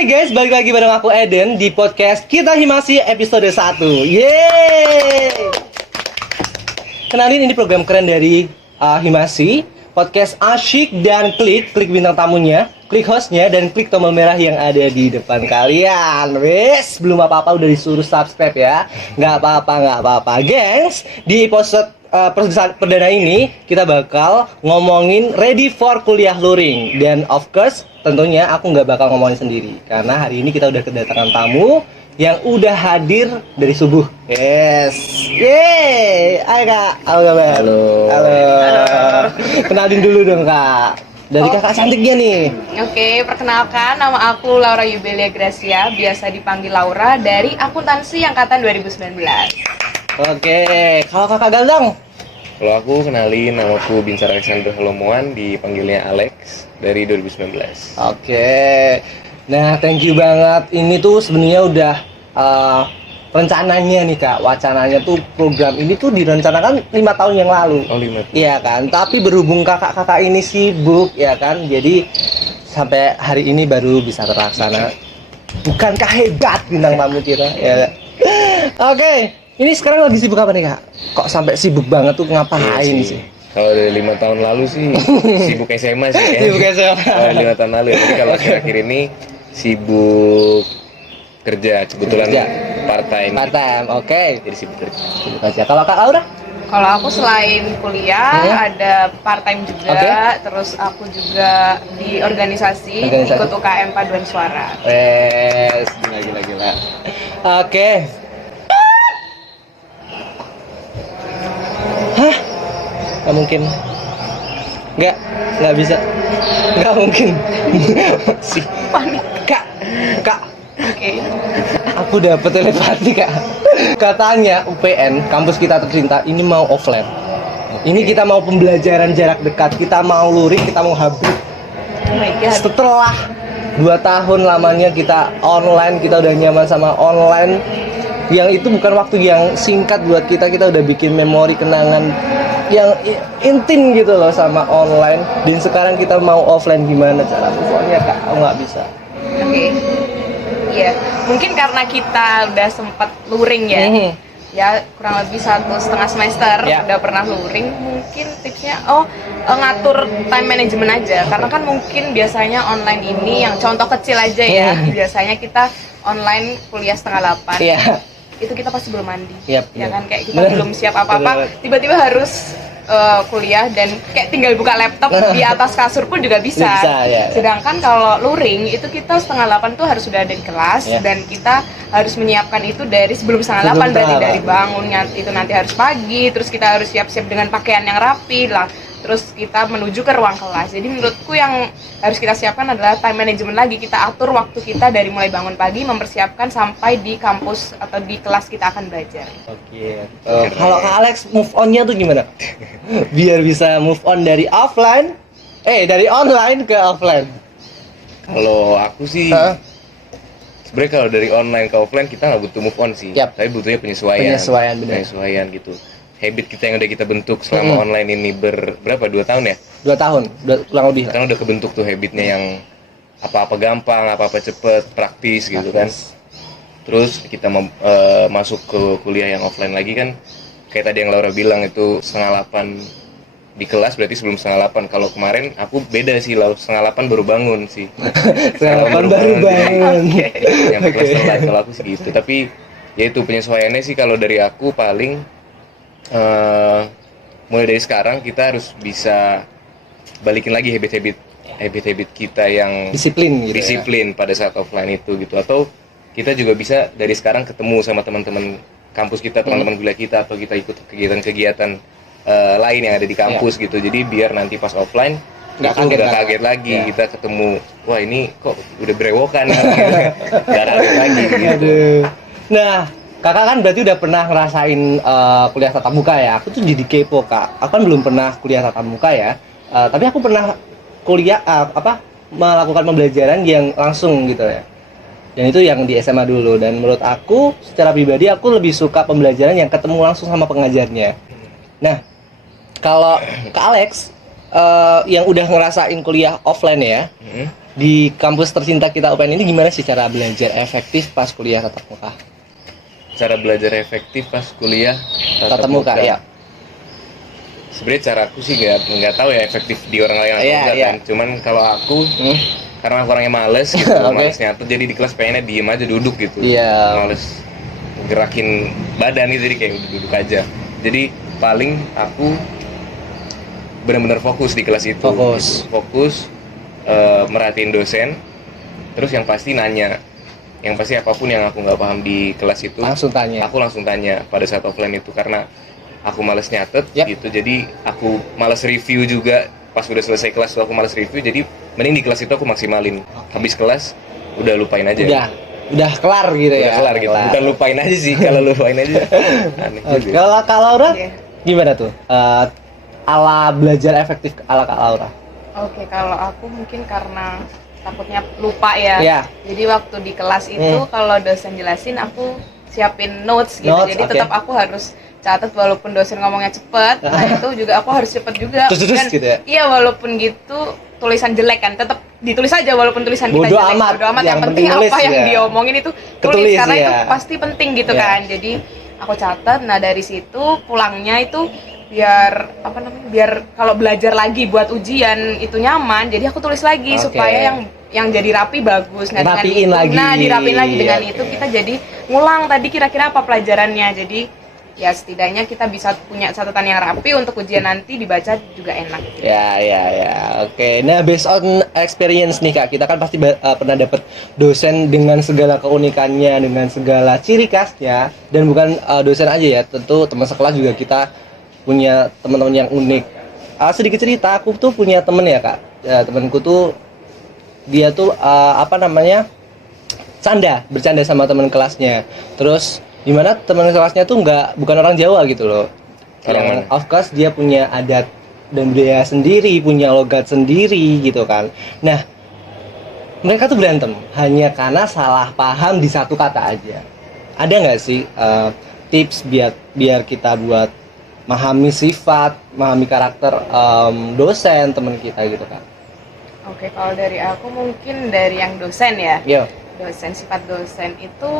Hai guys, balik lagi bareng aku Eden di podcast Kita Himasi episode 1. Yeay! Kenalin, ini program keren dari Himasi, podcast asyik dan klik bintang tamunya, klik hostnya, dan klik tombol merah yang ada di depan kalian. Wes, belum apa-apa udah disuruh subscribe ya. Nggak apa-apa, gengs. Di episode perdana ini kita bakal ngomongin ready for kuliah luring. Dan of course tentunya aku nggak bakal ngomongin sendiri, karena hari ini kita udah kedatangan tamu yang udah hadir dari subuh. Yes. Yeay. Hai Kak. Halo kabar? Halo. Kenalin dulu dong Kak. Dari kakak cantiknya nih. Oke, perkenalkan, nama aku Laura Yubelia Gracia, biasa dipanggil Laura, dari akuntansi angkatan 2019. Oke, kalau kakak ganteng? Kalau aku kenalin, namaku Binsar Alexander Holomoan, dipanggilnya Alex, dari 2019. Oke. Nah, thank you banget. Ini tuh sebenarnya udah rencananya nih Kak, wacananya tuh program ini tuh direncanakan 5 tahun yang lalu. Oh, 5 tahun. Iya kan, tapi berhubung kakak-kakak ini sibuk ya kan, jadi sampai hari ini baru bisa terlaksana. Bukankah hebat bintang tamu kita? Ya. Oke, ini sekarang lagi sibuk apa nih Kak? Kok sampai sibuk banget tuh, ngapain Iya sih? Kalau dari 5 tahun lalu sih sibuk SMA sih ya. Sibuk SMA. Kalau 5 tahun lalu ya. Jadi kalau akhir-akhir ini sibuk kerja, kebetulan Kerja. part time. Oke. Jadi sibuk kerja. Sibuk aja. Kalau Kak Laura? Kalau aku selain kuliah, ada part-time juga, terus aku juga di organisasi. Ikut UKM Paduan Suara. Wes, gila. Oke. Hah? Nggak mungkin. Nggak bisa. Nggak mungkin. Sih. Panik. Kak. Oke. Aku dapet telepati Kak. Katanya UPN, kampus kita tercinta, ini mau offline. Ini kita mau pembelajaran jarak dekat, kita mau luring, kita mau hybrid. Oh my god. Setelah 2 tahun lamanya kita online, kita udah nyaman sama online. Yang itu bukan waktu yang singkat buat kita udah bikin memori kenangan yang intim gitu loh sama online. Dan sekarang kita mau offline, gimana cara pokoknya Kak? Aku nggak bisa. Oke. Iya, mungkin karena kita udah sempat luring ya. Ya, kurang lebih 1,5 semester udah pernah luring. Mungkin tipsnya ngatur time management aja. Karena kan mungkin biasanya online ini, yang contoh kecil aja ya, biasanya kita online kuliah 7:30. Itu kita pasti belum mandi. Ya kan, kayak kita belum siap apa-apa, tiba-tiba harus kuliah dan kayak tinggal buka laptop di atas kasur pun juga bisa. Sedangkan kalau luring itu kita 7:30 tuh harus sudah ada di kelas, dan kita harus menyiapkan itu dari sebelum 7:30, berarti dari bangunnya itu nanti harus pagi, terus kita harus siap-siap dengan pakaian yang rapi lah, terus kita menuju ke ruang kelas. Jadi menurutku yang harus kita siapkan adalah time management lagi. Kita atur waktu kita dari mulai bangun pagi, mempersiapkan sampai di kampus atau di kelas kita akan belajar. Oke. Kalau Kak Alex, move on-nya tuh gimana? Biar bisa move on dari dari online ke offline. Kalau aku sih sebenarnya kalau dari online ke offline kita nggak butuh move on sih. Tapi butuhnya penyesuaian gitu. Habit kita yang udah kita bentuk selama online ini berapa? 2 tahun ya? 2 tahun, kurang lebih. Kan udah kebentuk tuh habitnya yang apa-apa gampang, apa-apa cepet, praktis gitu kan. Terus kita masuk ke kuliah yang offline lagi kan, kayak tadi yang Laura bilang itu 7:30 di kelas, berarti sebelum 7:30. Kalau kemarin aku beda sih, 7:30 baru bangun sih. 7:30 baru bangun. Yang kelas telat kalau aku sih gitu. Tapi ya itu penyesuaiannya sih kalau dari aku paling mulai dari sekarang kita harus bisa balikin lagi habit-habit kita yang disiplin pada saat offline itu gitu. Atau kita juga bisa dari sekarang ketemu sama teman-teman kampus kita, teman-teman kuliah kita, atau kita ikut kegiatan-kegiatan lain yang ada di kampus gitu. Jadi biar nanti pas offline nggak kaget lagi kita ketemu, wah ini kok udah berewokan, nggak kaget lagi gitu. Nah, Kakak kan berarti udah pernah ngerasain kuliah tatap muka ya. Aku tuh jadi kepo Kak. Aku kan belum pernah kuliah tatap muka ya. Tapi aku pernah kuliah melakukan pembelajaran yang langsung gitu ya. Dan itu yang di SMA dulu. Dan menurut aku secara pribadi aku lebih suka pembelajaran yang ketemu langsung sama pengajarnya. Nah, kalau Kak Alex yang udah ngerasain kuliah offline ya, di kampus tercinta kita UPN ini, gimana sih cara belajar efektif pas kuliah tatap muka? Cara belajar efektif pas kuliah Tatap muka ya. Sebenarnya cara aku sih nggak tahu ya efektif di orang lain atau enggak kan. Cuman kalau aku karena aku orangnya males gitu, males nyatet, jadi di kelas pengennya diem aja duduk gitu. Males gerakin badan gitu, jadi kayak duduk aja. Jadi paling aku benar-benar fokus di kelas itu. Fokus merhatiin dosen, terus yang pasti nanya. Yang pasti apapun yang aku nggak paham di kelas itu aku langsung tanya pada saat offline itu, karena aku males nyatet gitu, jadi aku males review juga. Pas udah selesai kelas aku males review, jadi mending di kelas itu aku maksimalin. Habis kelas udah lupain aja. Udah kelar gitu ya. Kelar gitu. Bukan lupain aja sih, kalau lupain aja aneh juga. Kalau Kak Laura gimana tuh? Ala belajar efektif ala Kak Laura. Oke, kalau aku mungkin karena takutnya lupa ya. Jadi waktu di kelas itu kalau dosen jelasin aku siapin notes gitu. Jadi tetap aku harus catat walaupun dosen ngomongnya cepet. Nah itu juga aku harus cepet juga. Dan gitu ya? Iya, walaupun gitu tulisan jelek kan tetap ditulis aja walaupun tulisan kita jelek. Bodo amat. Yang penting apa yang diomongin itu tulis karena itu pasti penting gitu kan. Jadi aku catat. Nah dari situ pulangnya itu biar kalau belajar lagi buat ujian itu nyaman, jadi aku tulis lagi supaya yang jadi rapi bagus. Nah dirapiin lagi dengan itu kita jadi ngulang tadi kira-kira apa pelajarannya. Jadi ya setidaknya kita bisa punya catatan yang rapi untuk ujian nanti dibaca juga enak gitu. Oke. Nah based on experience nih Kak, kita kan pasti pernah dapet dosen dengan segala keunikannya, dengan segala ciri khasnya, dan bukan dosen aja ya, tentu teman sekelas juga kita punya teman-teman yang unik. Sedikit cerita, aku tuh punya temen ya Kak, temanku tuh dia tuh bercanda sama teman kelasnya. Terus dimana teman kelasnya tuh bukan orang Jawa gitu loh. Of course dia punya adat dan budaya sendiri, punya logat sendiri gitu kan. Nah mereka tuh berantem hanya karena salah paham di satu kata aja. Ada nggak sih tips biar kita buat memahami sifat, memahami karakter dosen teman kita gitu kan? Oke, kalau dari aku mungkin dari yang dosen ya. Dosen, sifat dosen itu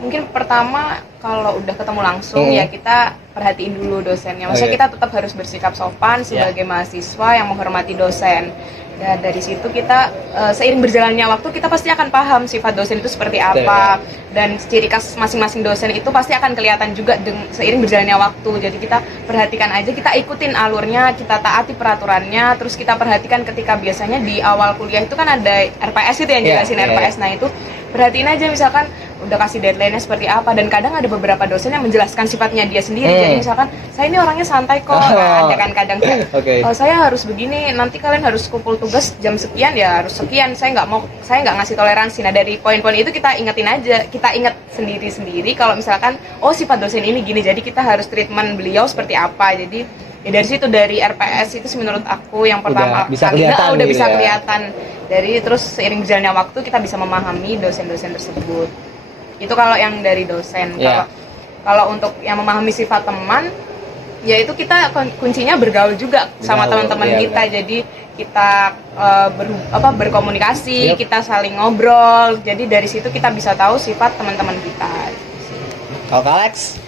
mungkin pertama kalau udah ketemu langsung ya kita perhatiin dulu dosennya. Maksudnya kita tetap harus bersikap sopan sebagai mahasiswa yang menghormati dosen. Dan dari situ kita seiring berjalannya waktu kita pasti akan paham sifat dosen itu seperti apa, dan ciri khas masing-masing dosen itu pasti akan kelihatan juga seiring berjalannya waktu. Jadi kita perhatikan aja, kita ikutin alurnya, kita taati peraturannya, terus kita perhatikan ketika biasanya di awal kuliah itu kan ada RPS itu yang jelasin RPS. Nah itu perhatiin aja misalkan udah kasih deadline-nya seperti apa, dan kadang ada beberapa dosen yang menjelaskan sifatnya dia sendiri. Jadi misalkan saya ini orangnya santai kok, ada kan kadang kayak saya harus begini, nanti kalian harus kumpul tugas jam sekian ya harus sekian, saya nggak ngasih toleransi. Nah dari poin-poin itu kita ingetin aja, kita inget sendiri kalau misalkan sifat dosen ini gini, jadi kita harus treatment beliau seperti apa. Jadi ya dari situ, dari RPS itu sih menurut aku yang pertama bisa kelihatan. Dari terus seiring berjalannya waktu kita bisa memahami dosen-dosen tersebut. Itu kalau yang dari dosen. Kalau untuk yang memahami sifat teman, ya itu kita kuncinya bergaul juga sama teman-teman kita. Jadi kita berkomunikasi, kita saling ngobrol. Jadi dari situ kita bisa tahu sifat teman-teman kita. Kalau Alex?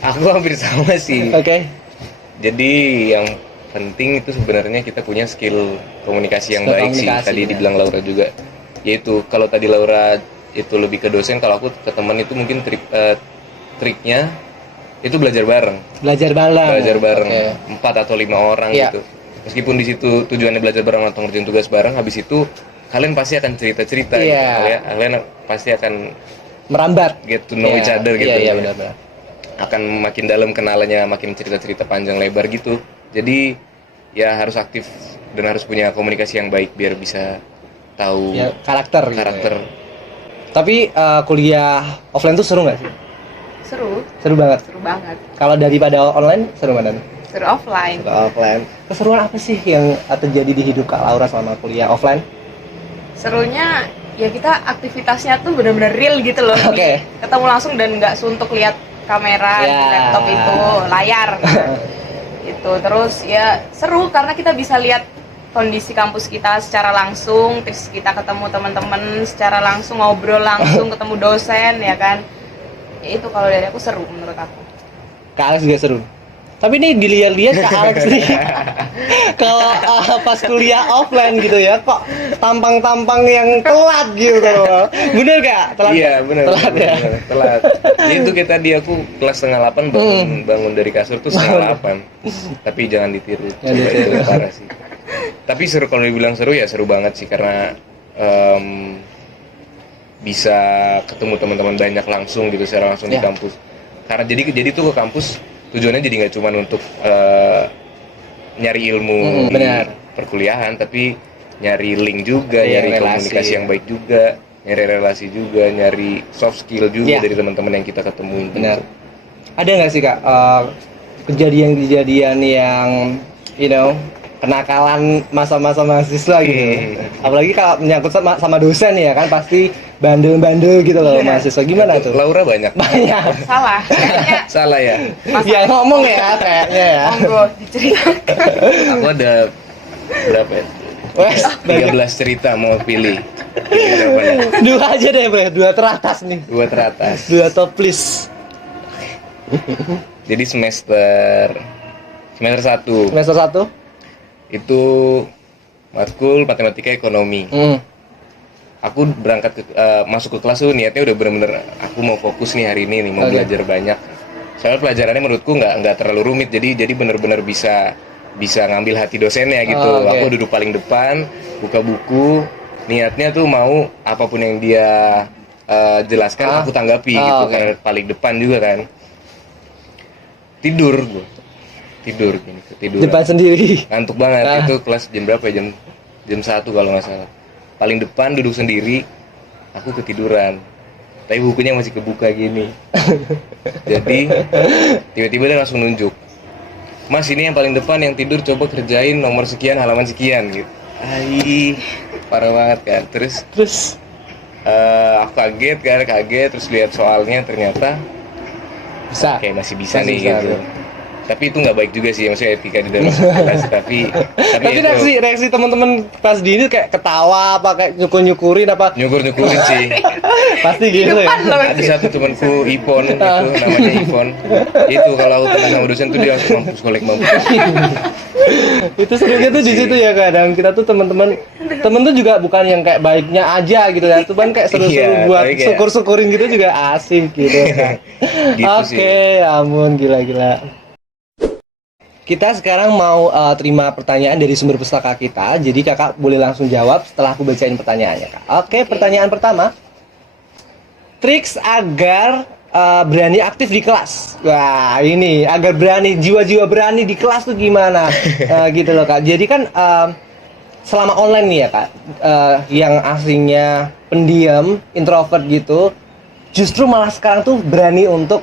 Aku hampir sama sih. Jadi yang penting itu sebenarnya kita punya skill komunikasi yang baik sih. Tadi dibilang Laura juga. Yaitu kalau tadi Laura itu lebih ke dosen, kalau aku ke teman itu mungkin triknya itu belajar bareng 4 atau 5 orang gitu. Meskipun di situ tujuannya belajar bareng atau ngerjain tugas bareng, habis itu kalian pasti akan cerita-cerita gitu. Kalian pasti akan merambat, get to know each other gitu. Benar-benar. Akan makin dalam kenalannya, makin cerita-cerita panjang lebar gitu. Jadi ya harus aktif dan harus punya komunikasi yang baik biar bisa tahu karakter. Gitu ya. Tapi kuliah offline tuh seru nggak sih? Seru banget. Kalau daripada online seru mana? Seru offline. Keseruan apa sih yang terjadi di hidup Kak Laura selama kuliah offline? Serunya ya kita aktivitasnya tuh benar-benar real gitu loh. Ketemu langsung dan nggak suntuk lihat kamera di laptop itu, layar. Itu terus ya seru karena kita bisa lihat kondisi kampus kita secara langsung, terus kita ketemu teman-teman secara langsung, ngobrol langsung, ketemu dosen ya kan. Ya, itu kalau dari aku seru menurut aku. Kak Alex juga seru. Tapi nih dilihat-lihat Kak Alex nih kalau pas kuliah offline gitu ya, kok tampang-tampang yang telat gitu. Bener gak? Telat? Iya benar. Telat ya? Bener, telat. Jadi itu kita aku kelas 7:30 bangun dari kasur tuh 7:30. Tapi jangan ditiru. Itu parah sih. Tapi seru, kalau dibilang seru ya seru banget sih karena bisa ketemu teman-teman banyak langsung gitu secara langsung di kampus. Karena jadi tuh ke kampus tujuannya jadi nggak cuma untuk nyari ilmu di perkuliahan, tapi nyari link juga, nyari komunikasi yang baik juga, nyari relasi juga, nyari soft skill juga dari teman-teman yang kita ketemuin. Benar. Gitu. Ada nggak sih Kak kejadian-kejadian yang kenakalan masa-masa mahasiswa gitu. Apalagi kalau menyangkut sama dosen ya kan pasti bandel-bandel gitu loh mahasiswa. Gimana tuh? Laura banyak. Salah. Salah ya. Ya ngomong ya kayaknya ya. Monggo diceritakan. Aku ada berapa ya? 13 cerita mau pilih. Dua aja deh Bre, dua teratas nih. Dua teratas. Dua top list. Jadi semester 1. Semester 1 itu matkul matematika ekonomi. Aku berangkat masuk ke kelas tuh niatnya udah bener-bener aku mau fokus nih hari ini nih, mau belajar banyak. Soalnya pelajarannya menurutku nggak terlalu rumit, jadi bener-bener bisa ngambil hati dosennya gitu. Aku duduk paling depan, buka buku, niatnya tuh mau apapun yang dia jelaskan aku tanggapi gitu, karena paling depan juga kan. Tidur depan sendiri, ngantuk banget. Itu kelas jam berapa ya? jam 1 kalau nggak salah. Paling depan duduk sendiri, aku ketiduran tapi bukunya masih kebuka gini. Jadi tiba-tiba dia langsung nunjuk, "Mas, ini yang paling depan yang tidur, coba kerjain nomor sekian halaman sekian," gitu. Parah banget kan. Terus aku kaget terus lihat soalnya ternyata bisa. Kayak masih bisa nih gitu. Tapi itu nggak baik juga sih, maksudnya etika di dalam kelas. tapi reaksi teman-teman pas di ini kayak ketawa apa kayak nyukurin apa? Nyukurin sih. Pasti gitu ya. Ada satu temanku Ipon, itu namanya Ipon. Itu kalau aku ketemu sama dosen tuh dia langsung mampus. Itu serunya tuh di situ ya, kadang kita tuh teman tuh juga bukan yang kayak baiknya aja gitu ya, cuman kayak seru-seru buat syukur-syukurin gitu juga asik gitu kan. Oke, ampun, gila. Kita sekarang mau terima pertanyaan dari sumber pustaka kita. Jadi kakak boleh langsung jawab setelah aku bacain pertanyaannya, Kak. Oke, pertanyaan pertama. Triks agar berani aktif di kelas. Wah, ini agar berani, jiwa-jiwa berani di kelas tuh gimana? Gitu loh, Kak. Jadi kan selama online nih ya, Kak, yang aslinya pendiam, introvert gitu, justru malah sekarang tuh berani untuk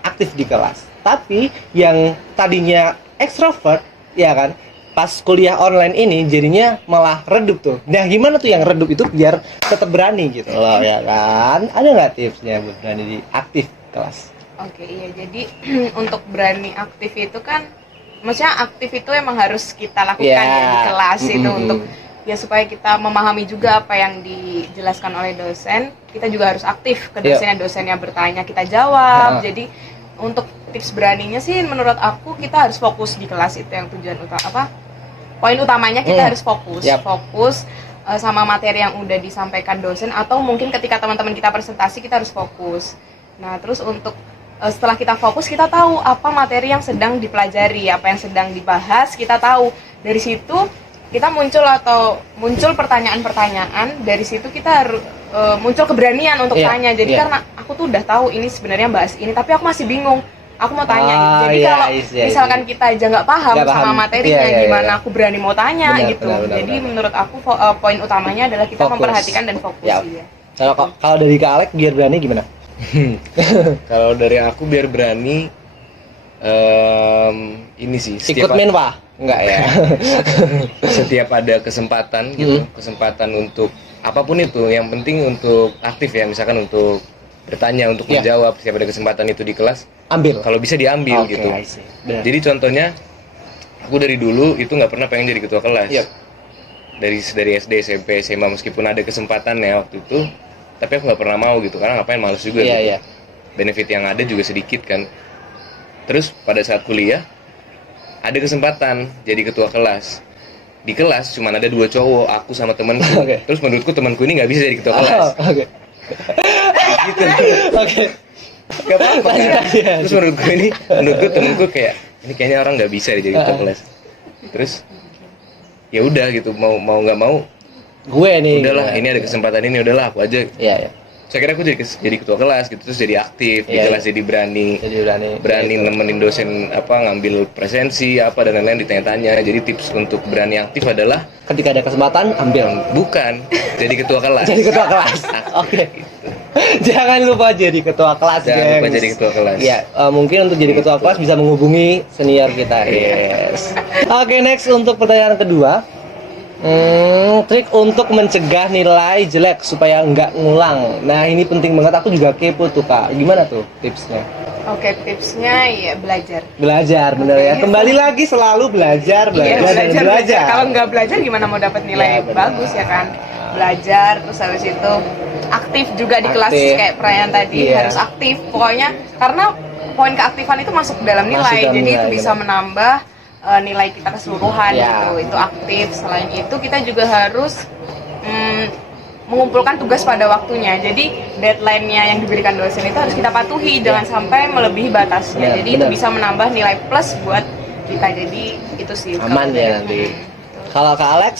aktif di kelas. Tapi yang tadinya extrovert, ya kan, pas kuliah online ini jadinya malah redup tuh. Nah, gimana tuh yang redup itu biar tetap berani gitu loh, ya kan? Ada nggak tipsnya buat berani di aktif kelas? Oke, iya. Jadi untuk berani aktif itu kan, maksudnya aktif itu emang harus kita lakukan ya di kelas itu untuk ya supaya kita memahami juga apa yang dijelaskan oleh dosen. Kita juga harus aktif ke dosennya bertanya kita jawab. Jadi untuk tips beraninya sih menurut aku kita harus fokus di kelas, itu yang tujuan poin utamanya kita harus fokus sama materi yang udah disampaikan dosen, atau mungkin ketika teman-teman kita presentasi kita harus fokus. Nah, terus untuk setelah kita fokus, kita tahu apa materi yang sedang dipelajari, apa yang sedang dibahas, kita tahu. Dari situ kita muncul pertanyaan-pertanyaan, dari situ kita harus muncul keberanian untuk tanya. Jadi karena aku tuh udah tahu ini sebenarnya bahas ini, tapi aku masih bingung, aku mau tanya gitu. Jadi kalau misalkan kita aja nggak paham sama materinya, gimana aku berani mau tanya gitu. Jadi menurut aku poin utamanya adalah kita memperhatikan dan fokus. Kalau dari Kak Alek biar berani gimana? Kalau dari aku biar berani ini sih ikut menwa enggak ya. Setiap ada kesempatan gitu, kesempatan untuk apapun itu, yang penting untuk aktif ya, misalkan untuk bertanya, untuk menjawab, setiap ada kesempatan itu di kelas, ambil. Kalau bisa diambil gitu. Jadi contohnya aku dari dulu itu nggak pernah pengen jadi ketua kelas. Yep. Dari SD, SMP, SMA, meskipun ada kesempatan ya waktu itu, tapi aku nggak pernah mau gitu, karena ngapain, males juga gitu. Iya. Benefit yang ada juga sedikit kan. Terus pada saat kuliah ada kesempatan jadi ketua kelas. Di kelas cuma ada 2 cowok, aku sama temanku. Oke. Terus menurutku temanku ini nggak bisa jadi ketua kelas. Oke. Gitu. Oke. Gak apa-apa Lanjut kan? aja. Terus menurutku temenku kayak ini kayaknya orang nggak bisa jadi ketua kelas. Terus ya udah gitu, mau nggak mau Gue nih. udahlah, ini ada kesempatan ini, udahlah aku aja. Iya. Saya kira aku jadi ketua kelas gitu, terus jadi aktif di Iya, kelas, jadi berani Jadi berani gitu. nemenin dosen ngambil presensi apa dan lain-lain, ditanya-tanya. Jadi tips untuk berani aktif adalah Ketika ada kesempatan ambil. bukan jadi ketua kelas. Jadi ketua kelas. Oke. Jangan lupa jadi ketua kelas, Jangan lupa gengs. jadi ketua kelas. Ya, mungkin untuk jadi ketua kelas bisa menghubungi senior kita. Yes. Oke, next untuk pertanyaan kedua. Trik untuk mencegah nilai jelek supaya nggak ngulang. Nah, ini penting banget. Aku juga kepo tuh, Kak. Gimana tuh tipsnya? Oke, tipsnya ya belajar. Belajar, bener ya. Kembali lagi selalu belajar, Iya, dan belajar. Kalau nggak belajar gimana mau dapat nilai Iya, benar. bagus ya kan? Belajar, terus habis itu aktif juga di kelas Aktif. kayak perayaan tadi, Iya. harus aktif. Pokoknya karena poin keaktifan itu masuk dalam Masuk nilai, dalam jadi nilai, itu bisa benar. menambah nilai kita keseluruhan Iya. gitu. Itu aktif. Selain itu kita juga harus mengumpulkan tugas pada waktunya. Jadi deadline-nya yang diberikan dosen itu harus kita patuhi, jangan sampai melebihi batasnya. Benar, Jadi benar. itu bisa menambah nilai plus buat kita. Jadi itu sih Aman kalau ya dari- nanti. Kalau Kak Alex?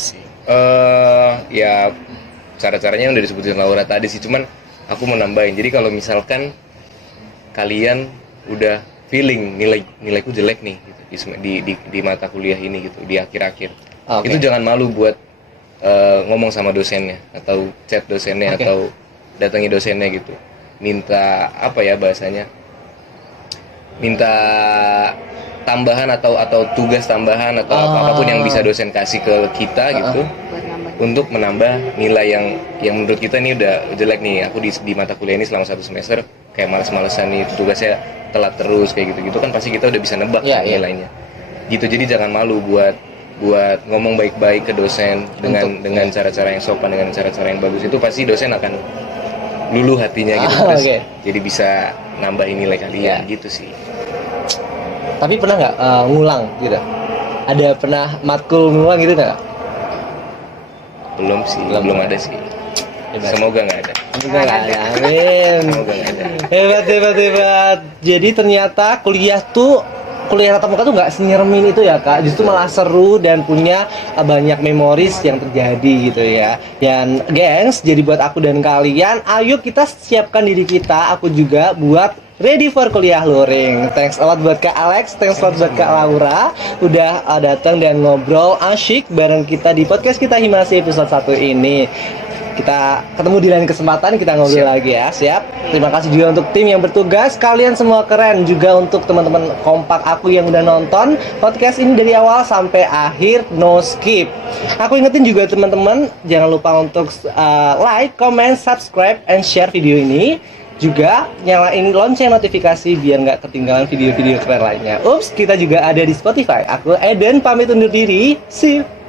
Ya cara-caranya yang udah disebutin Laura tadi sih, cuman aku mau nambahin. Jadi kalau misalkan kalian udah feeling nilaiku jelek nih gitu, di mata kuliah ini gitu, di akhir-akhir, Oke. itu jangan malu buat ngomong sama dosennya atau chat dosennya Oke. atau datangi dosennya gitu, minta apa ya bahasanya, minta tambahan atau tugas tambahan atau apapun yang bisa dosen kasih ke kita gitu, buat nambah. untuk menambah nilai yang menurut kita nih udah jelek nih. Aku di mata kuliah ini selama 1 semester kayak males-malesan nih, tugasnya telat terus kayak gitu kan, pasti kita udah bisa nebak Iya, kan iya. nilainya gitu. Jadi jangan malu buat ngomong baik-baik ke dosen dengan cara-cara yang sopan, dengan cara-cara yang bagus. Itu pasti dosen akan luluh hatinya gitu, terus Oke. jadi bisa nambahin nilai kalian Iya. gitu sih. Tapi pernah nggak ngulang gitu? Ada pernah matkul ngulang gitu nggak? Belum sih, belum ada sih. Hebat. Semoga nggak ada. Semoga nggak ada. Amin. Semoga nggak ada. Hebat. Jadi ternyata kuliah tatap muka tuh nggak senyeremin itu ya, Kak. Justru malah seru dan punya banyak memoris yang terjadi gitu ya. Dan gengs, jadi buat aku dan kalian, ayo kita siapkan diri kita. Aku juga buat ready for kuliah luring. Thanks a lot buat Kak Alex, thanks a lot buat Kak Laura udah datang dan ngobrol asyik bareng kita di podcast kita Himasi episode 1 ini. Kita ketemu di lain kesempatan, kita ngobrol lagi ya. Siap. Terima kasih juga untuk tim yang bertugas. Kalian semua keren. Juga untuk teman-teman kompak aku yang udah nonton podcast ini dari awal sampai akhir, no skip. Aku ingetin juga teman-teman, jangan lupa untuk like, comment, subscribe, and share video ini. Juga nyalain lonceng notifikasi biar nggak ketinggalan video-video keren lainnya. Ups, kita juga ada di Spotify. Aku Eden pamit undur diri. See you.